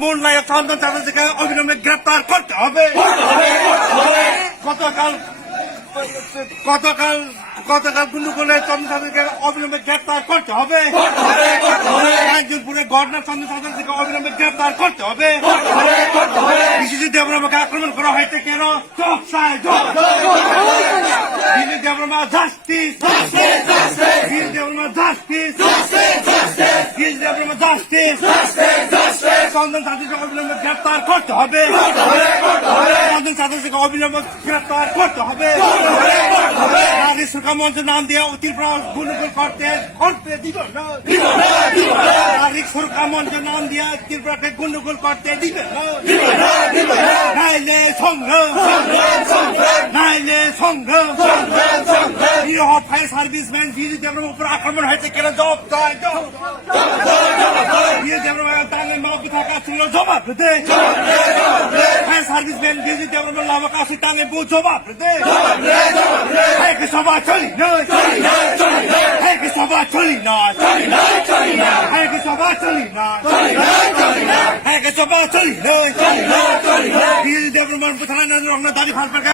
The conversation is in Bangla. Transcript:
মূল নায়ক চন্দন চ্যাটার্জিকে অবিলম্বে গ্রেপ্তার করতে হবে। গতকাল গুন্ডুকলে চন্দন চ্যাটার্জিকে অবিলম্বে গ্রেপ্তার করতে হবে। একজনপুরে গভর্নর চন্দন চ্যাটার্জিকে অবিলম্বে গ্রেপ্তার করতে হবে। বিশেষ দেবরমাকে আক্রমণ করা হয়েছে কেন? Debbarma justice, Debbarma justice, Debbarma justice. Chandan চ্যাটার্জিকে অবিলম্বে গ্রেপ্তার করতে হবে। চন্দন চ্যাটার্জিকে অবিলম্বে গ্রেপ্তার করতে হবে। নারী সুরক্ষা মঞ্চের নাম দিয়ে ত্রিপুরা গুন্ডুকল করতে দিব না। নারী সুরক্ষা মঞ্চের নাম দিয়ে ত্রিপুরাকে গুন্ডুকল করতে দিবে না। নাইলে সংগ্রাম, নাইলে সংগ্রাম। নিরীহ ফায়ার সার্ভিসম্যান বিজু দেবরমার উপর আক্রমণ হয়েছে কেন? জবাব চাই। বিজু দেবরমার টাঙ্গে মাউকি থাকা ছিল, জবাব দে। ফায়ার সার্ভিসম্যান বিজু দেবরমার লাভা কাছে টাঙ্গে বউ, জবাব দে। সভা চলি না, সভা চলি না, সভা চলি না, সভা চলি না। বিজু দেবরমার থানা দাবি ফাঁস